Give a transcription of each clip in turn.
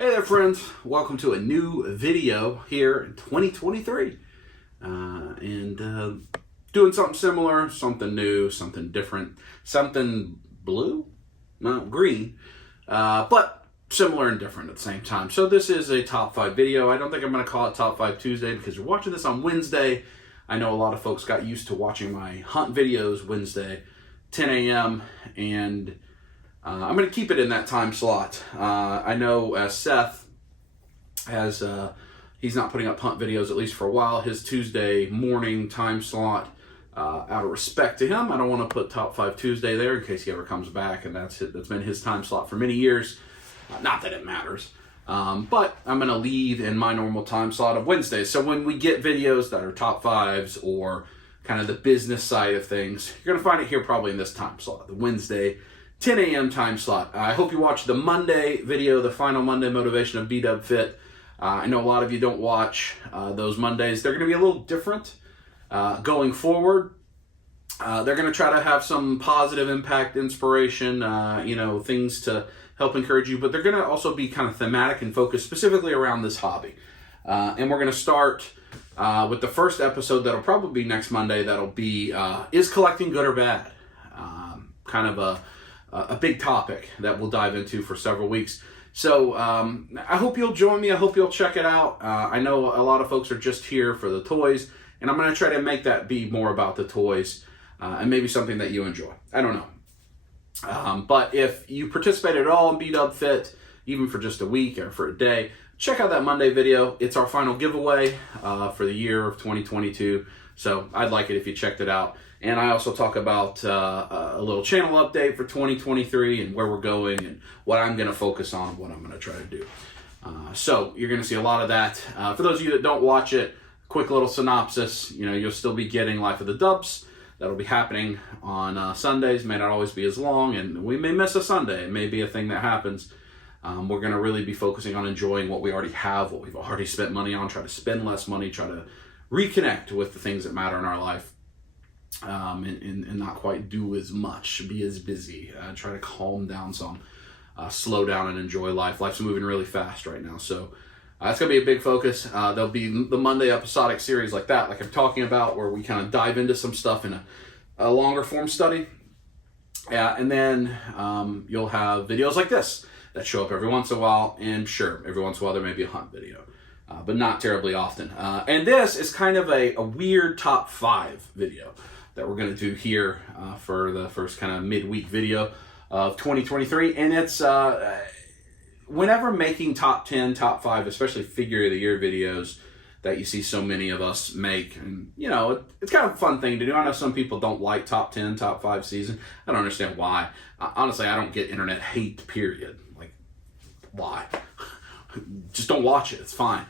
Hey there friends, welcome to a new video here in 2023 and doing something similar, something new, something different, something blue, no, green, but similar and different at the same time. So this is a top 5 video. I don't think I'm going to call it Top 5 Tuesday because you're watching this on Wednesday. I know a lot of folks got used to watching my hunt videos Wednesday, 10 a.m. and I'm going to keep it in that time slot. I know Seth has, he's not putting up hunt videos at least for a while. His Tuesday morning time slot, out of respect to him, I don't want to put Top 5 Tuesday there in case he ever comes back, and that's been his time slot for many years. Not that it matters, but I'm going to leave in my normal time slot of Wednesdays. So when we get videos that are top 5s or kind of the business side of things, you're going to find it here probably in this time slot, the Wednesday 10 a.m. time slot. I hope you watch the Monday video, the final Monday motivation of B-Dub Fit. I know a lot of you don't watch those Mondays. They're going to be a little different going forward. They're going to try to have some positive impact, inspiration, things to help encourage you, but they're going to also be kind of thematic and focused specifically around this hobby. And we're going to start with the first episode that'll probably be next Monday. That'll be, is collecting good or bad? Kind of a big topic that we'll dive into for several weeks. So I hope you'll join me. I hope you'll check it out. I know a lot of folks are just here for the toys, and I'm going to try to make that be more about the toys and maybe something that you enjoy. I don't know. But if you participated at all in B-Dub Fit, even for just a week or for a day, check out that Monday video. It's our final giveaway for the year of 2022. So I'd like it if you checked it out. And I also talk about a little channel update for 2023 and where we're going and what I'm going to focus on, what I'm going to try to do. So you're going to see a lot of that. For those of you that don't watch it, quick little synopsis. You'll still be getting Life of the Dubs. That'll be happening on Sundays. May not always be as long, and we may miss a Sunday. It may be a thing that happens. We're going to really be focusing on enjoying what we already have, what we've already spent money on, try to spend less money, try to reconnect with the things that matter in our life. And not quite do as much, be as busy, try to calm down some, slow down and enjoy life. Life's moving really fast right now, so it's going to be a big focus. There'll be the Monday episodic series like that, like I'm talking about, where we kind of dive into some stuff in a longer form study. And then you'll have videos like this that show up every once in a while, and sure, every once in a while there may be a hunt video. But not terribly often. And this is kind of a weird top 5 video that we're going to do here for the first kind of midweek video of 2023. And it's whenever making top 10, top 5, especially figure of the year videos that you see so many of us make. And, it's kind of a fun thing to do. I know some people don't like top 10, top 5 season. I don't understand why. Honestly, I don't get internet hate, period. Like, why? Just don't watch it. It's fine.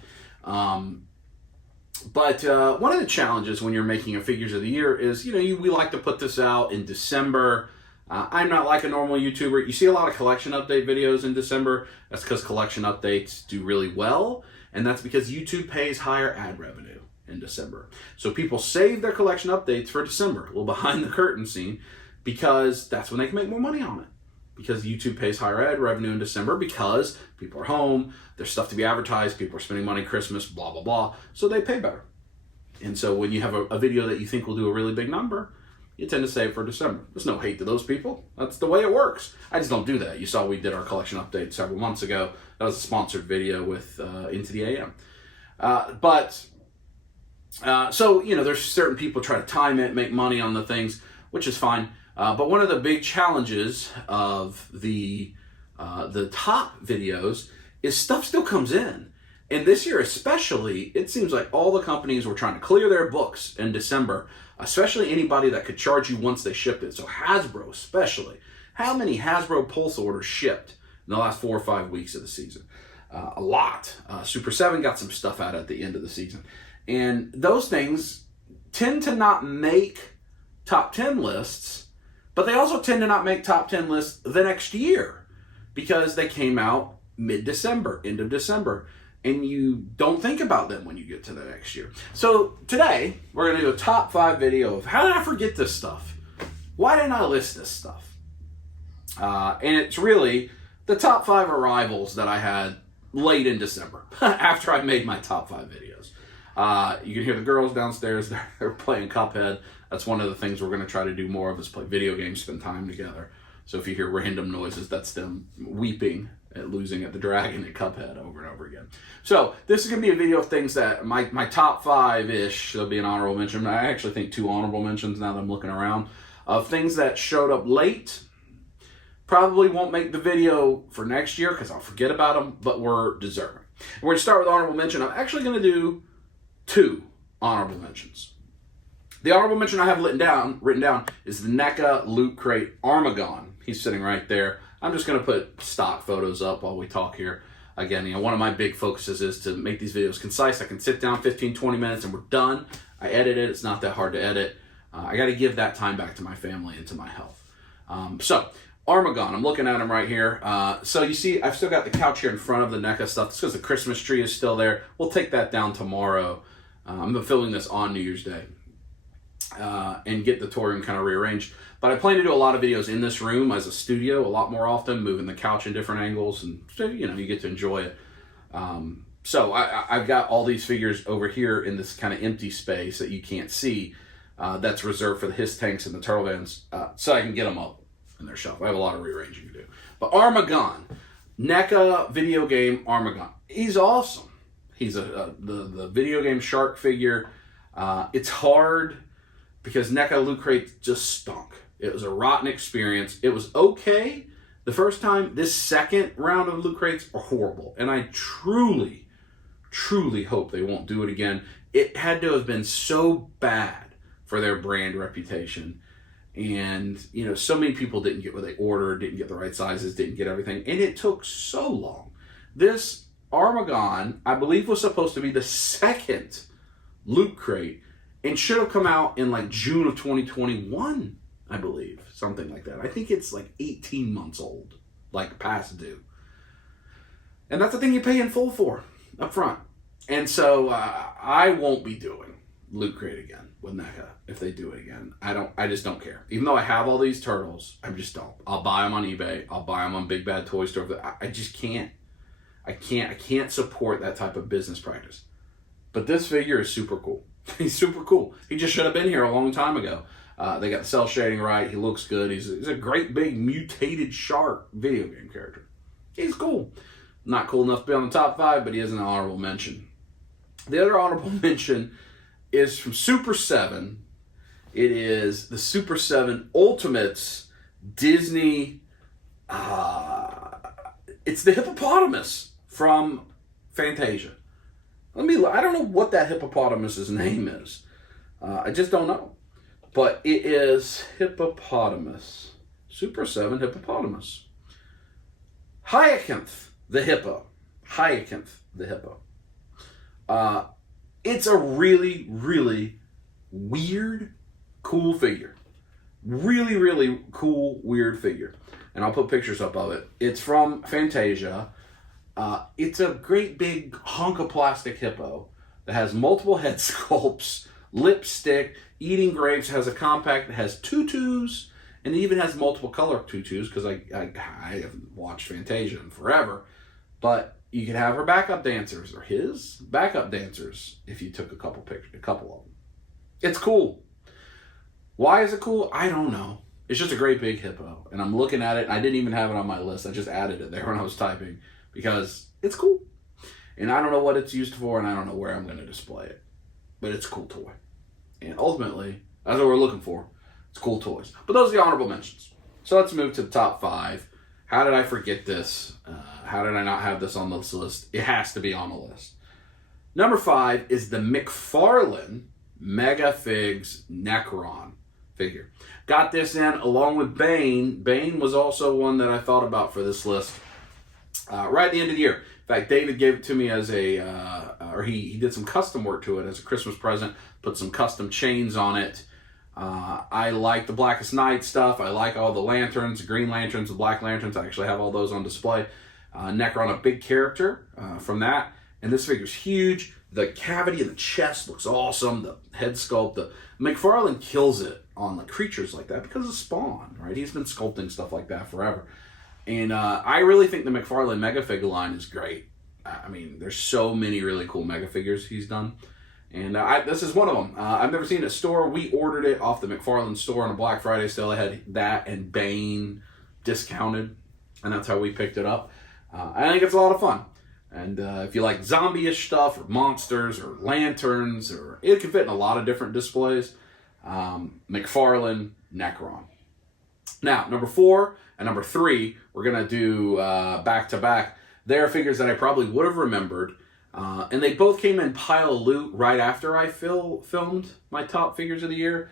But one of the challenges when you're making a figures of the year is, we like to put this out in December. I'm not like a normal YouTuber. You see a lot of collection update videos in December. That's because collection updates do really well. And that's because YouTube pays higher ad revenue in December. So people save their collection updates for December, a little behind the curtain scene, because that's when they can make more money on it. Because YouTube pays higher ad revenue in December because people are home, there's stuff to be advertised, people are spending money Christmas, blah, blah, blah, so they pay better. And so when you have a video that you think will do a really big number, you tend to save for December. There's no hate to those people. That's the way it works. I just don't do that. You saw we did our collection update several months ago. That was a sponsored video with Into the AM. So, there's certain people try to time it, make money on the things, which is fine. But one of the big challenges of the top videos is stuff still comes in. And this year especially, it seems like all the companies were trying to clear their books in December, especially anybody that could charge you once they shipped it. So Hasbro especially. How many Hasbro Pulse orders shipped in the last 4 or 5 weeks of the season? A lot. Super 7 got some stuff out at the end of the season. And those things tend to not make top 10 lists, but they also tend to not make top 10 lists the next year because they came out mid-December, end of December, and you don't think about them when you get to the next year. So today, we're going to do a top 5 video of how did I forget this stuff? Why didn't I list this stuff? And it's really the top 5 arrivals that I had late in December, after I made my top 5 videos. You can hear the girls downstairs. They're playing Cuphead. That's one of the things we're going to try to do more of, is play video games, spend time together. So if you hear random noises, that's them weeping at losing at the dragon at Cuphead over and over again. So this is going to be a video of things that my top 5-ish, there'll be an honorable mention. I actually think 2 honorable mentions now that I'm looking around, of things that showed up late. Probably won't make the video for next year because I'll forget about them, but we're deserving. And we're going to start with honorable mention. I'm actually going to do 2 honorable mentions. The honorable mention I have written down is the NECA Loot Crate Armagon. He's sitting right there. I'm just going to put stock photos up while we talk here. Again, one of my big focuses is to make these videos concise. I can sit down 15, 20 minutes and we're done. I edit it. It's not that hard to edit. I got to give that time back to my family and to my health. So Armagon, I'm looking at him right here. So you see, I've still got the couch here in front of the NECA stuff. It's because the Christmas tree is still there. We'll take that down tomorrow. I'm filming this on New Year's Day. And get the toy room kind of rearranged. But I plan to do a lot of videos in this room as a studio a lot more often, moving the couch in different angles, and so, you get to enjoy it. So I've got all these figures over here in this kind of empty space that you can't see, that's reserved for the Hiss tanks and the turtle vans, so I can get them up in their shelf. I have a lot of rearranging to do. But Armagon, NECA video game Armagon. He's awesome. He's the video game shark figure. It's hard because NECA Loot Crate just stunk. It was a rotten experience. It was okay the first time. This second round of Loot Crates are horrible. And I truly, truly hope they won't do it again. It had to have been so bad for their brand reputation. And, so many people didn't get what they ordered, didn't get the right sizes, didn't get everything. And it took so long. This Armagon, I believe, was supposed to be the second Loot Crate and should have come out in like June of 2021, I believe. Something like that. I think it's like 18 months old, like past due. And that's the thing you pay in full for up front. And so I won't be doing Loot Crate again with NECA if they do it again. I just don't care. Even though I have all these turtles, I just don't. I'll buy them on eBay. I'll buy them on Big Bad Toy Store. I just can't. I can't support that type of business practice. But this figure is super cool. He's super cool. He just should have been here a long time ago. They got the cell shading right. He looks good. He's a great big mutated shark video game character. He's cool. Not cool enough to be on the top 5, but he is an honorable mention. The other honorable mention is from Super 7. It is the Super 7 Ultimates Disney. It's the hippopotamus from Fantasia. I don't know what that hippopotamus's name is. I just don't know. But it is Hippopotamus. Super 7 Hippopotamus. Hyacinth the Hippo. Hyacinth the Hippo. It's a really, really weird, cool figure. Really, really cool, weird figure. And I'll put pictures up of it. It's from Fantasia. It's a great big hunk of plastic hippo that has multiple head sculpts, lipstick, eating grapes, has a compact that has tutus, and it even has multiple color tutus because I haven't watched Fantasia in forever. But you could have her backup dancers or his backup dancers if you took a couple of them. It's cool. Why is it cool? I don't know. It's just a great big hippo, and I'm looking at it. I didn't even have it on my list. I just added it there when I was typing because it's cool. And I don't know what it's used for, and I don't know where I'm going to display it. But it's a cool toy. And ultimately, that's what we're looking for. It's cool toys. But those are the honorable mentions. So let's move to the top 5. How did I forget this? How did I not have this on this list? It has to be on the list. Number 5 is the McFarlane Mega Figs Necron figure. Got this in along with Bane. Bane was also one that I thought about for this list right at the end of the year. In fact, David gave it to me as or he did some custom work to it as a Christmas present, put some custom chains on it. I like the Blackest Night stuff. I like all the lanterns, the green lanterns, the black lanterns. I actually have all those on display. Necron, a big character from that. And this figure's huge. The cavity in the chest looks awesome. The head sculpt. The McFarlane kills it on the creatures like that because of Spawn, right? He's been sculpting stuff like that forever. And I really think the McFarlane Mega Fig line is great. I mean, there's so many really cool Mega figures he's done. And this is one of them. I've never seen it at a store. We ordered it off the McFarlane store on a Black Friday sale. They had that and Bane discounted, and that's how we picked it up. I think it's a lot of fun. And if you like zombie-ish stuff, or monsters, or lanterns, or it can fit in a lot of different displays, McFarlane Necron. Now, number 4 and number 3, we're going to do back-to-back. They're figures that I probably would have remembered. And they both came in pile of loot right after I filmed my top figures of the year.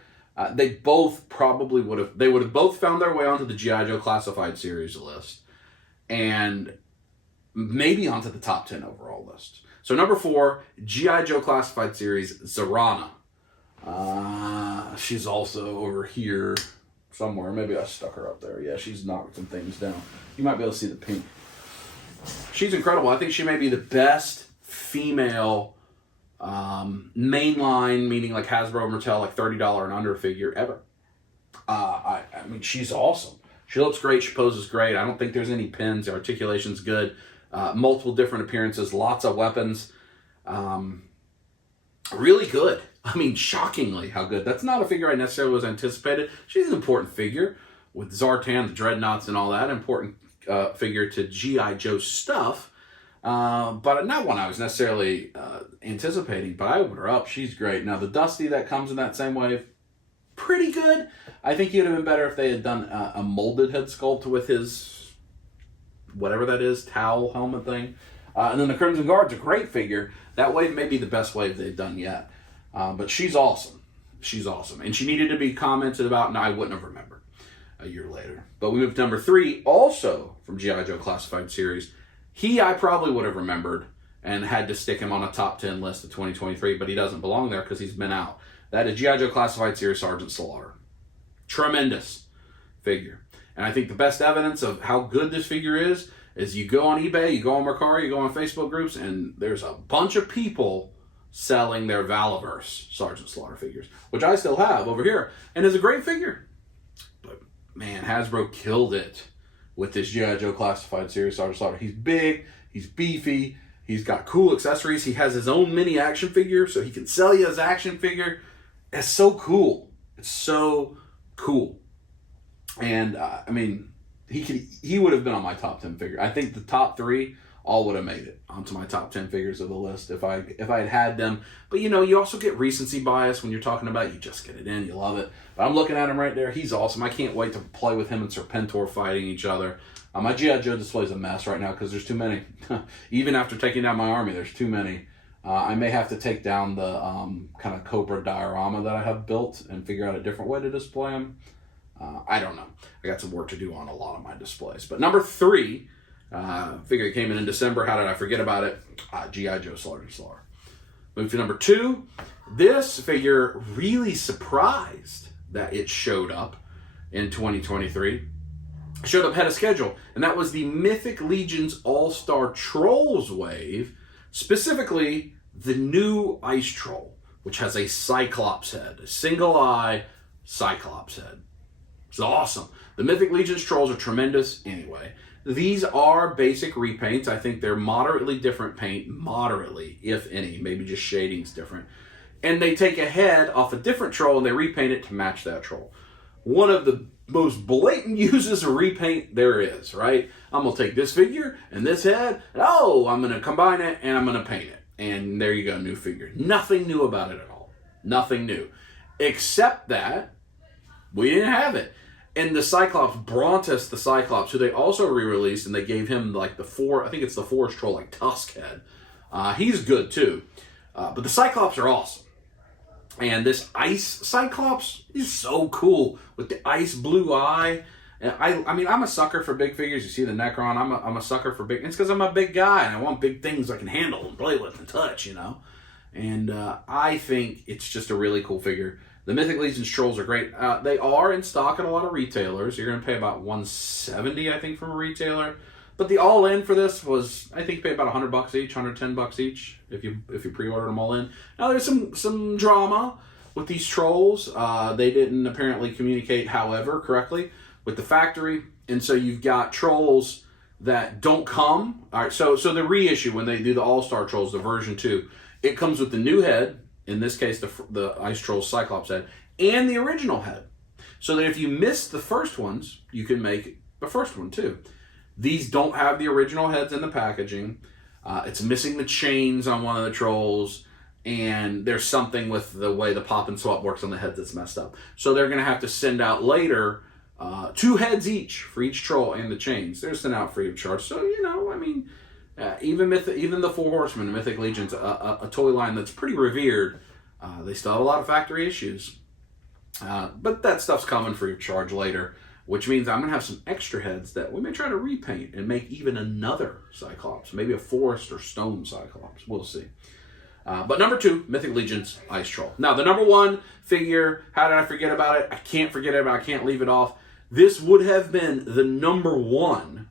They both probably would have both found their way onto the G.I. Joe Classified Series list. And maybe onto the top 10 overall list. So number 4, G.I. Joe Classified Series, Zarana. She's also over here somewhere. Maybe I stuck her up there. Yeah, she's knocked some things down. You might be able to see the pink. She's incredible. I think she may be the best female mainline, meaning like Hasbro, Mattel, like $30 and under figure ever. I mean, she's awesome. She looks great. She poses great. I don't think there's any pins. The articulation's good. Multiple different appearances. Lots of weapons. Really good. I mean, shockingly how good. That's not a figure I necessarily was anticipated. She's an important figure with Zartan, the Dreadnoughts, and all that. Important figure to G.I. Joe stuff. But not one I was necessarily anticipating. But I opened her up. She's great. Now, the Dusty that comes in that same wave, pretty good. I think it would have been better if they had done a molded head sculpt with his, whatever that is, towel helmet thing. And then the Crimson Guard's a great figure. That wave may be the best wave they've done yet. But she's awesome. She's awesome. And she needed to be commented about, and I wouldn't have remembered a year later. But we moved to number 3, also from G.I. Joe Classified Series. I probably would have remembered and had to stick him on a top 10 list of 2023, but he doesn't belong there because he's been out. That is G.I. Joe Classified Series Sergeant Slaughter. Tremendous figure. And I think the best evidence of how good this figure is you go on eBay, you go on Mercari, you go on Facebook groups, and there's a bunch of people selling their Valaverse Sergeant Slaughter figures, which I still have over here, and is a great figure. But, man, Hasbro killed it with this G.I. Joe Classified Series Sergeant Slaughter. He's big, he's beefy, he's got cool accessories, he has his own mini action figure, so he can sell you his action figure. It's so cool. It's so cool. And, I mean, he would have been on my top 10 figure. I think the top 3 all would have made it onto my top 10 figures of the list if I had them. But, you know, you also get recency bias when you're talking about it. You just get it in. You love it. But I'm looking at him right there. He's awesome. I can't wait to play with him and Serpentor fighting each other. My G.I. Joe display is a mess right now because there's too many. Even after taking down my army, there's too many. I may have to take down the kind of Cobra diorama that I have built and figure out a different way to display them. I don't know. I got some work to do on a lot of my displays. But number 3, figure that came in December. How did I forget about it? G.I. Joe Sergeant Slaughter. Move to number 2. This figure really surprised that it showed up in 2023. It showed up ahead of schedule. And that was the Mythic Legion's All-Star Trolls wave. Specifically, the new Ice Troll, which has a Cyclops head. A single eye Cyclops head. It's awesome. The Mythic Legion's Trolls are tremendous anyway. These are basic repaints. I think they're moderately different paint. Moderately, if any. Maybe just shading's different. And they take a head off a different troll and they repaint it to match that troll. One of the most blatant uses of repaint there is, right? I'm going to take this figure and this head, and I'm going to combine it and I'm going to paint it. And there you go, new figure. Nothing new about it at all. Nothing new. Except that we didn't have it. And the Cyclops, Brontus the Cyclops, who they also re-released, and they gave him like the Forest Troll, like Tusk head. He's good too. But the Cyclops are awesome. And this Ice Cyclops is so cool with the ice blue eye. And I mean, I'm a sucker for big figures. You see the Necron, I'm a sucker for big. It's because I'm a big guy and I want big things I can handle and play with and touch, you know. And I think it's just a really cool figure. The Mythic Legion's Trolls are great. They are in stock at a lot of retailers. You're going to pay about $170, I think, from a retailer. But the all-in for this was, I think, you pay about $100 each, $110 each if you pre-order them all in. Now, there's some drama with these Trolls. They didn't apparently communicate, however, correctly with the factory. And so you've got Trolls that don't come. All right, so the reissue, when they do the All-Star Trolls, the version 2, it comes with the new head, in this case the Ice Trolls Cyclops head, and the original head. So that if you missed the first ones, you can make the first one too. These don't have the original heads in the packaging. It's missing the chains on one of the trolls, and there's something with the way the pop and swap works on the heads that's messed up. So they're going to have to send out later 2 heads each for each troll and the chains. They're sent out free of charge. So, you know, I mean, even the Four Horsemen, the Mythic Legions, a toy line that's pretty revered, they still have a lot of factory issues. But that stuff's coming free of charge later, which means I'm going to have some extra heads that we may try to repaint and make even another Cyclops, maybe a forest or stone Cyclops. We'll see. But number 2, Mythic Legions Ice Troll. Now, the number 1 figure, how did I forget about it? I can't forget about it. I can't leave it off. This would have been the number 1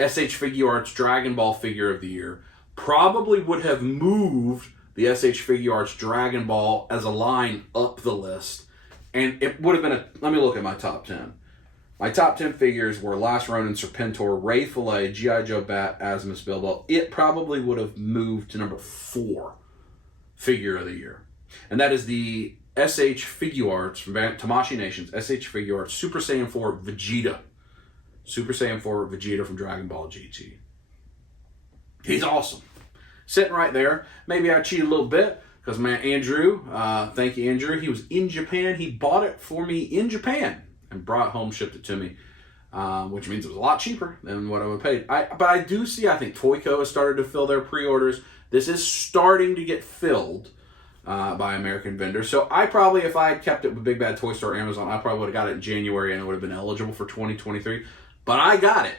SH Figuarts Dragon Ball figure of the year. Probably would have moved the SH Figuarts Dragon Ball as a line up the list. And it would have been let me look at my top 10. My top 10 figures were Last Ronin, Serpentor, Ray Fillet, G.I. Joe Bat, Asmus Bilbo. It probably would have moved to number 4 figure of the year. And that is the SH Figuarts from Tamashii Nations, SH Figuarts Super Saiyan 4 Vegeta. Super Saiyan 4 Vegeta from Dragon Ball GT. He's awesome. Sitting right there. Maybe I cheated a little bit because man, Andrew, thank you, Andrew. He was in Japan. He bought it for me in Japan and brought it home, shipped it to me, which means it was a lot cheaper than what I would have paid. But I do see, I think Toyco has started to fill their pre-orders. This is starting to get filled by American vendors. So I probably, if I had kept it with Big Bad Toy Store or Amazon, I probably would have got it in January and it would have been eligible for 2023. But I got it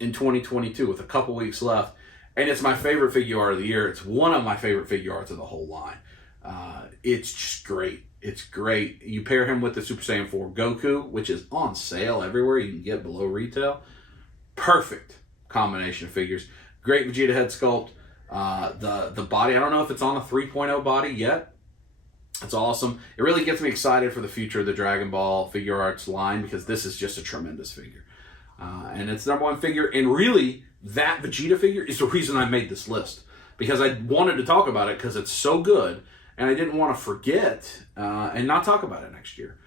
in 2022 with a couple weeks left. And it's my favorite figure art of the year. It's one of my favorite figure arts of the whole line. It's just great. It's great. You pair him with the Super Saiyan 4 Goku, which is on sale everywhere. You can get below retail. Perfect combination of figures. Great Vegeta head sculpt. The body, I don't know if it's on a 3.0 body yet. It's awesome. It really gets me excited for the future of the Dragon Ball figure arts line because this is just a tremendous figure. And it's number 1 figure. And really, that Vegeta figure is the reason I made this list. Because I wanted to talk about it because it's so good. And I didn't want to forget and not talk about it next year.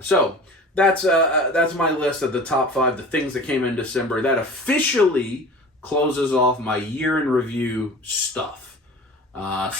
So that's my list of the top 5, the things that came in December. That officially closes off my year in review stuff. I'm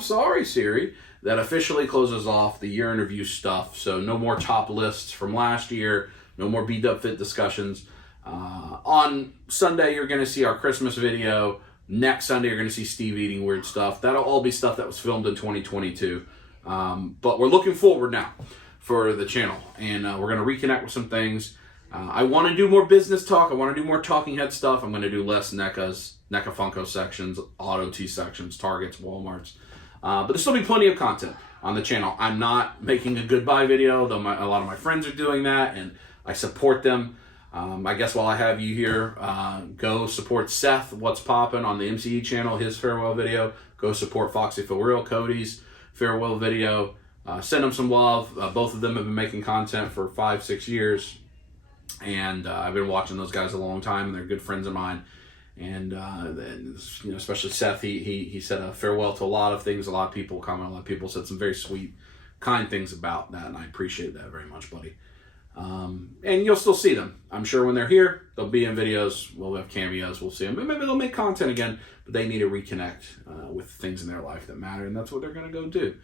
sorry, Siri. That officially closes off the year in review stuff. So no more top lists from last year. No more B-Dub Fit discussions. On Sunday, you're going to see our Christmas video. Next Sunday, you're going to see Steve eating weird stuff. That'll all be stuff that was filmed in 2022. But we're looking forward now for the channel. And we're going to reconnect with some things. I want to do more business talk. I want to do more talking head stuff. I'm going to do less NECA Funko sections, Auto T sections, Targets, Walmarts. But there'll still be plenty of content on the channel. I'm not making a goodbye video, though a lot of my friends are doing that, and I support them. I guess while I have you here, go support Seth, What's Poppin' on the MCE channel, his farewell video. Go support Foxy For Real, Cody's farewell video. Send them some love. Both of them have been making content for 5-6 years. And I've been watching those guys a long time, and they're good friends of mine. And especially Seth, he said a farewell to a lot of things. A lot of people commented. A lot of people said some very sweet, kind things about that, and I appreciate that very much, buddy. And you'll still see them. I'm sure when they're here, they'll be in videos. We'll have cameos. We'll see them. Maybe they'll make content again, but they need to reconnect with things in their life that matter, and that's what they're going to go do.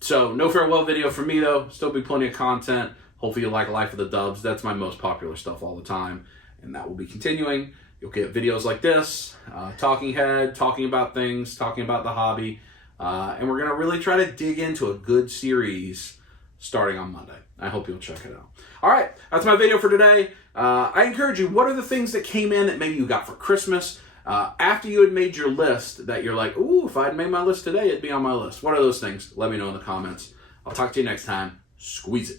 So no farewell video from me, though. Still be plenty of content. Hopefully you like Life of the Dubs. That's my most popular stuff all the time, and that will be continuing. You'll get videos like this, talking head, talking about things, talking about the hobby, and we're going to really try to dig into a good series starting on Monday. I hope you'll check it out. All right, that's my video for today. I encourage you, what are the things that came in that maybe you got for Christmas? After you had made your list that you're like, ooh, if I had made my list today, it'd be on my list. What are those things? Let me know in the comments. I'll talk to you next time. Squeeze it.